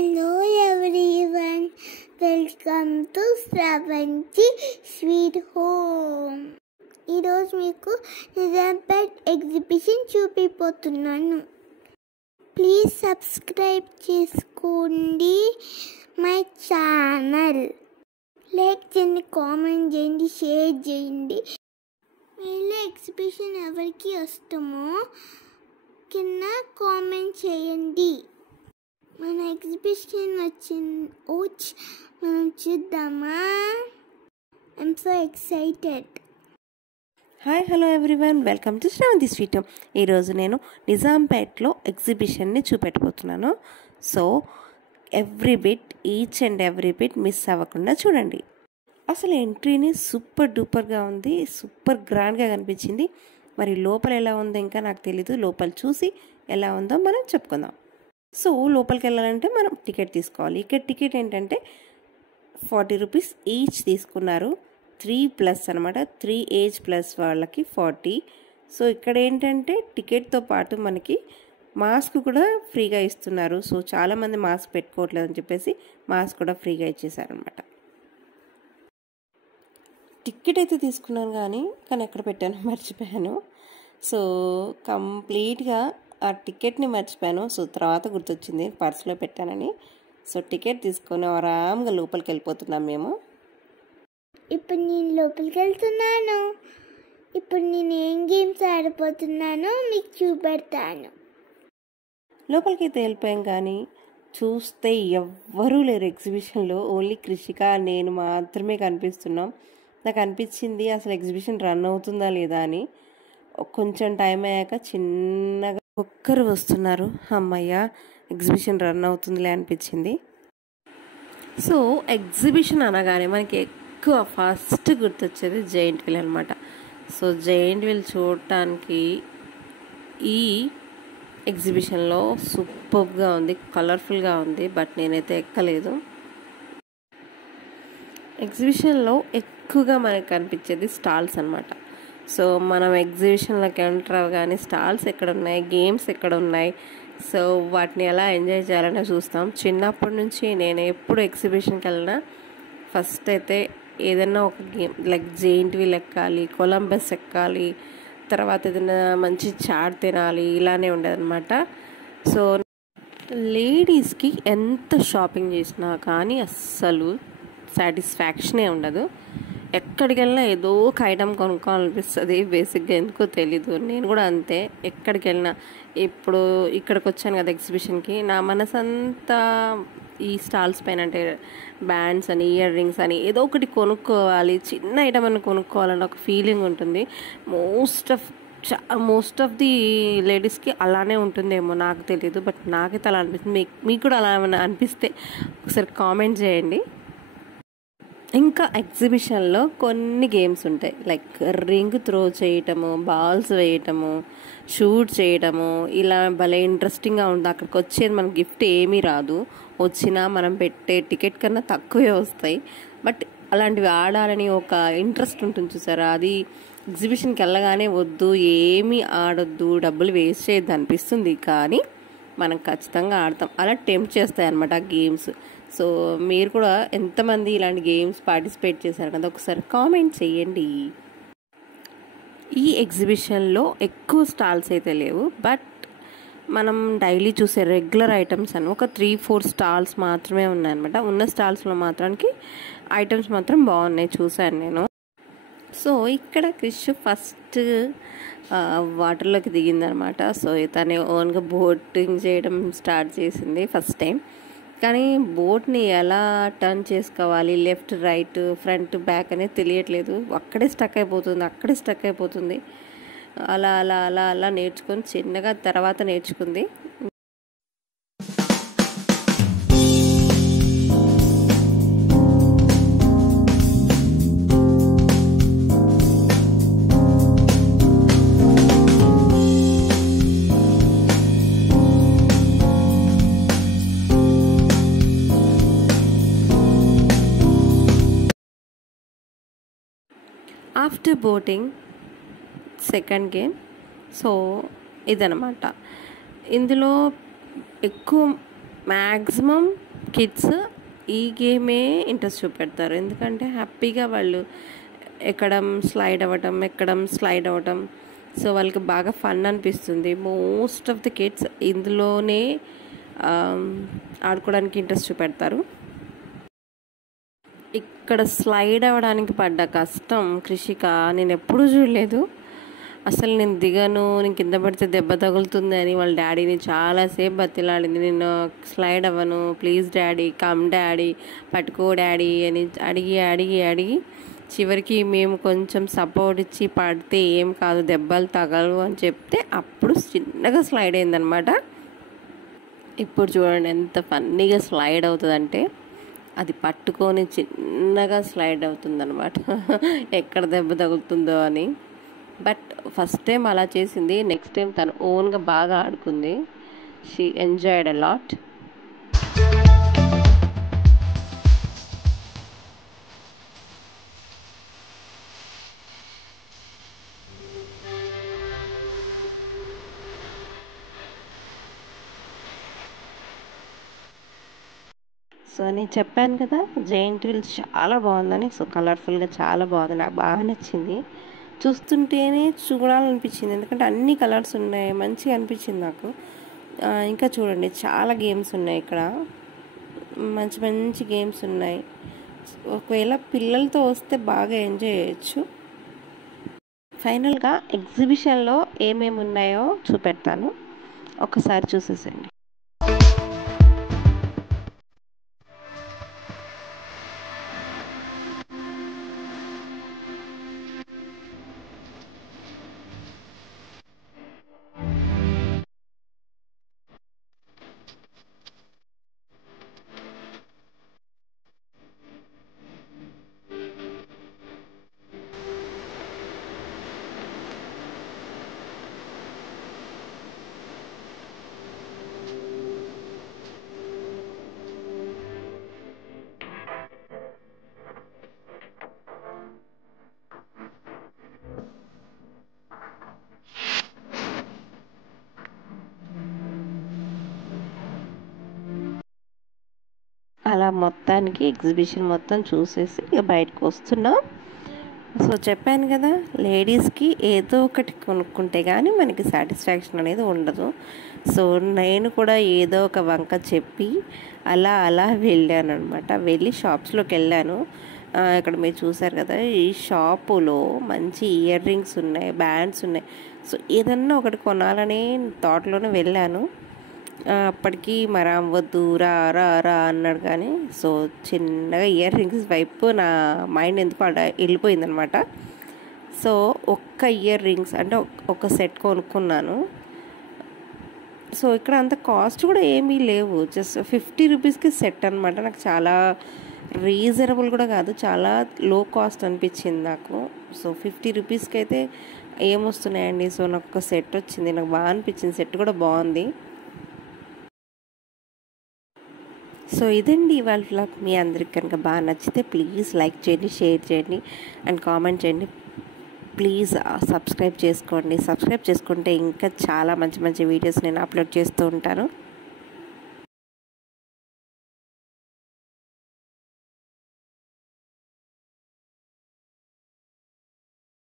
Hello everyone, welcome to Shravanti Sweet Home. ఈరోజు మీకు Nizampet exhibition చూపిపోతున్నాను. Please subscribe చేసుకోండి my channel. Like చేయండి, comment చేయండి, షేర్ చేయండి. మీలో ఎగ్జిబిషన్ ఎవరికి వస్తామో కింద కామెంట్ చేయండి. మన ఎగ్జిబిషన్ మనం చూద్దామా? I'm so excited. Hi hello everyone, welcome to Shravanthi sweet home. ఈరోజు నేను నిజాంపేట్లో ఎగ్జిబిషన్ని చూపెట్టబోతున్నాను. So each and every bit miss అవ్వకుండా చూడండి. అసలు ఎంట్రీని సూపర్ డూపర్గా ఉంది, సూపర్ గ్రాండ్గా కనిపించింది. మరి లోపల ఎలా ఉందో ఇంకా నాకు తెలీదు. లోపల చూసి ఎలా ఉందో మనం చెప్పుకుందాం. సో లోపలికి వెళ్ళాలంటే మనం టికెట్ తీసుకోవాలి. ఇక్కడ టికెట్ ఏంటంటే 40 రూపీస్ ఈచ్ తీసుకున్నారు. 3+ అనమాట, 3 ఏజ్ ప్లస్ వాళ్ళకి 40. సో ఇక్కడ ఏంటంటే టికెట్తో పాటు మనకి మాస్క్ కూడా ఫ్రీగా ఇస్తున్నారు. సో చాలామంది మాస్క్ పెట్టుకోవట్లేదు అని చెప్పేసి మాస్క్ కూడా ఫ్రీగా ఇచ్చేసారనమాట. టికెట్ అయితే తీసుకున్నాను కానీ ఎక్కడ పెట్టాను మర్చిపోయాను. సో కంప్లీట్గా ఆ టికెట్ని మర్చిపోయాను. సో తర్వాత గుర్తొచ్చింది పర్సులో పెట్టానని. సో టికెట్ తీసుకొని ఆరాంగా లోపలికి వెళ్ళిపోతున్నాం మేము. ఇప్పుడు నేను లోపలికి వెళ్తున్నాను. ఇప్పుడు నేను ఏం గేమ్స్ ఆడిపోతున్నానో మీకు చూపెడతాను. లోపలికి అయితే వెళ్ళిపోయాం కానీ చూస్తే ఎవ్వరూ లేరు ఎగ్జిబిషన్లో. ఓన్లీ కృషిక నేను మాత్రమే కనిపిస్తున్నాం. నాకు అనిపించింది అసలు ఎగ్జిబిషన్ రన్ అవుతుందా లేదా అని. కొంచెం టైం అయ్యాక చిన్నగా ఒక్కరు వస్తున్నారు. అమ్మయ్య, ఎగ్జిబిషన్ రన్ అవుతుందిలే అనిపించింది. సో ఎగ్జిబిషన్ అనగానే మనకి ఎక్కువ ఫస్ట్ గుర్తొచ్చేది జైంట్ వీల్ అనమాట. సో జైంట్ వీల్ చూడటానికి ఈ ఎగ్జిబిషన్లో సూపర్గా ఉంది, కలర్ఫుల్గా ఉంది. బట్ నేనైతే ఎక్కలేదు. ఎగ్జిబిషన్లో ఎక్కువగా మనకు కనిపించేది స్టాల్స్ అనమాట. సో మనం ఎగ్జిబిషన్లోకి ఎంటర్ అవ్వగానే స్టాల్స్ ఎక్కడ ఉన్నాయి, గేమ్స్ ఎక్కడ ఉన్నాయి, సో వాటిని ఎలా ఎంజాయ్ చేయాలని చూస్తాం. చిన్నప్పటి నుంచి నేను ఎప్పుడు ఎగ్జిబిషన్కి వెళ్ళినా ఫస్ట్ అయితే ఏదైనా ఒక గేమ్ లైక్ జైంట్ వీల్ ఎక్కాలి, కొలంబస్ ఎక్కాలి, తర్వాత ఏదైనా మంచి చాట్ తినాలి, ఇలానే ఉండేదన్నమాట. సో లేడీస్కి ఎంత షాపింగ్ చేసినా కానీ అస్సలు సాటిస్ఫాక్షనే ఉండదు. ఎక్కడికి వెళ్ళినా ఏదో ఒక ఐటమ్ కొనుక్కోవాలనిపిస్తుంది. బేసిక్గా ఎందుకో తెలీదు. నేను కూడా అంతే. ఎక్కడికి వెళ్ళినా ఇప్పుడు ఇక్కడికి వచ్చాను కదా ఎగ్జిబిషన్కి, నా మనసు అంతా ఈ స్టాల్స్ పైన, అంటే బ్యాండ్స్ అని, ఇయర్ రింగ్స్ అని ఏదో ఒకటి కొనుక్కోవాలి, చిన్న ఐటమ్ అని కొనుక్కోవాలని ఒక ఫీలింగ్ ఉంటుంది. మోస్ట్ ఆఫ్ ది లేడీస్కి అలానే ఉంటుందేమో, నాకు తెలీదు. బట్ నాకైతే అలా అనిపిస్తుంది. మీకు కూడా అలా ఏమైనా అనిపిస్తే ఒకసారి కామెంట్ చేయండి. ఇంకా ఎగ్జిబిషన్లో కొన్ని గేమ్స్ ఉంటాయి, లైక్ రింగ్ త్రో చేయటము, బాల్స్ వేయటము, షూట్ చేయటము, ఇలా భలే ఇంట్రెస్టింగ్గా ఉంటుంది. అక్కడికి వచ్చేది మనకు గిఫ్ట్ ఏమీ రాదు, వచ్చినా మనం పెట్టే టికెట్ కన్నా తక్కువే వస్తాయి. బట్ అలాంటివి ఆడాలని ఒక ఇంట్రెస్ట్ ఉంటుంది చూసారా, అది ఎగ్జిబిషన్కి వెళ్ళగానే వద్దు, ఏమీ ఆడొద్దు, డబ్బులు వేస్ట్ చేయొద్దు అనిపిస్తుంది. కానీ మనం ఖచ్చితంగా ఆడతాం. అలా టెంప్ట్ చేస్తాయి అన్నమాట ఆ గేమ్స్. సో మీరు కూడా ఎంతమంది ఇలాంటి గేమ్స్ పార్టిసిపేట్ చేశారు కదా ఒకసారి కామెంట్ చేయండి. ఈ ఎగ్జిబిషన్లో ఎక్కువ స్టాల్స్ అయితే లేవు, బట్ మనం డైలీ చూసే రెగ్యులర్ ఐటమ్స్ అని ఒక 3-4 స్టాల్స్ మాత్రమే ఉన్నాయన్నమాట. ఉన్న స్టాల్స్లో మాత్రానికి ఐటమ్స్ మాత్రం బాగున్నాయి, చూశాను నేను. సో ఇక్కడ క్రిష్ ఫస్ట్ వాటర్లోకి దిగిందనమాట. సో తను ఓన్గా బోటింగ్ చేయడం స్టార్ట్ చేసింది ఫస్ట్ టైం. కానీ బోట్ని ఎలా టర్న్ చేసుకోవాలి, లెఫ్ట్ రైట్ ఫ్రంట్ బ్యాక్ అనేది తెలియట్లేదు. అక్కడే స్టక్ అయిపోతుంది. అలా అలా అలా అలా నేర్చుకొని చిన్నగా తర్వాత నేర్చుకుంది. After boating second game. So ఇదనమాట. ఇందులో ఎక్కువ మ్యాక్సిమం కిడ్స్ ఈ గేమే ఇంట్రెస్ట్ చూపెడతారు. ఎందుకంటే హ్యాపీగా వాళ్ళు ఎక్కడం స్లైడ్ అవ్వటం. సో వాళ్ళకి బాగా ఫన్ అనిపిస్తుంది. మోస్ట్ ఆఫ్ ది కిడ్స్ ఇందులోనే ఆడుకోవడానికి ఇంట్రెస్ట్ చూపెడతారు. ఇక్కడ స్లైడ్ అవ్వడానికి పడ్డ కష్టం కృషిక నేను ఎప్పుడూ చూడలేదు. అసలు నేను దిగను, నేను కింద పడితే దెబ్బ తగులుతుంది అని వాళ్ళ డాడీని చాలాసేపు బతిలాడింది. నేను స్లైడ్ అవ్వను, ప్లీజ్ డాడీ, కమ్ డాడీ, పట్టుకో డాడీ అని అడిగి చివరికి మేము కొంచెం సపోర్ట్ ఇచ్చి పడితే ఏం కాదు, దెబ్బలు తగలవు అని చెప్తే అప్పుడు చిన్నగా స్లైడ్ అయిందనమాట. ఇప్పుడు చూడండి ఎంత ఫన్నీగా స్లైడ్ అవుతుందంటే అది పట్టుకొని చిన్నగా స్లైడ్ అవుతుందన్నమాట ఎక్కడ దెబ్బ తగులుతుందో అని. బట్ ఫస్ట్ టైం అలా చేసింది, నెక్స్ట్ టైం తను ఓన్గా బాగా ఆడుకుంది. She enjoyed a lot. So నేను చెప్పాను కదా జైంట్ వీల్స్ చాలా బాగుందని. సో కలర్ఫుల్గా చాలా బాగుంది, నాకు బాగా నచ్చింది. చూస్తుంటేనే చూడాలనిపించింది, ఎందుకంటే అన్ని కలర్స్ ఉన్నాయి, మంచిగా అనిపించింది నాకు. ఇంకా చూడండి చాలా గేమ్స్ ఉన్నాయి ఇక్కడ, మంచి మంచి గేమ్స్ ఉన్నాయి. ఒకవేళ పిల్లలతో వస్తే బాగా ఎంజాయ్ చేయొచ్చు. ఫైనల్గా ఎగ్జిబిషన్లో ఏమేమి ఉన్నాయో చూపెడతాను, ఒకసారి చూసేసండి. అలా మొత్తానికి ఎగ్జిబిషన్ మొత్తం చూసేసి ఇక బయటకు వస్తున్నాం. సో చెప్పాను కదా లేడీస్కి ఏదో ఒకటి కొనుక్కుంటే కానీ మనకి సాటిస్ఫాక్షన్ అనేది ఉండదు. సో నేను కూడా ఏదో ఒక వంక చెప్పి అలా వెళ్ళాను అనమాట. వెళ్ళి షాప్స్లోకి వెళ్ళాను. ఇక్కడ మీరు చూసారు కదా, ఈ షాపులో మంచి ఇయర్ రింగ్స్ ఉన్నాయి, బ్యాండ్స్ ఉన్నాయి. సో ఏదన్నా ఒకటి కొనాలని థాట్లోనే వెళ్ళాను. అప్పటికి మరి అవ్వద్దు రా రా రా అన్నాడు. కానీ సో చిన్నగా ఇయర్ రింగ్స్ వైపు నా మైండ్ ఎందుకు అలా వెళ్ళిపోయిందనమాట. సో ఒక్క ఇయర్ రింగ్స్ అంటే ఒక సెట్ కొనుక్కున్నాను. సో ఇక్కడ అంత కాస్ట్ కూడా ఏమీ లేవు, జస్ట్ 50 రూపీస్కి సెట్ అనమాట. నాకు చాలా రీజనబుల్ కూడా కాదు, చాలా లో కాస్ట్ అనిపించింది నాకు. సో 50 రూపీస్కి అయితే ఏమొస్తున్నాయండి. సో నాకు ఒక సెట్ వచ్చింది, నాకు బాగా అనిపించింది, సెట్ కూడా బాగుంది. సో ఇదండి ఇవాళ వ్లాగ్. మీ అందరికి కనుక బాగా నచ్చితే ప్లీజ్ లైక్ చేయండి, షేర్ చేయండి అండ్ కామెంట్ చేయండి. ప్లీజ్ సబ్స్క్రైబ్ చేసుకోండి. సబ్స్క్రైబ్ చేసుకుంటే ఇంకా చాలా మంచి మంచి వీడియోస్ నేను అప్లోడ్ చేస్తూ ఉంటాను.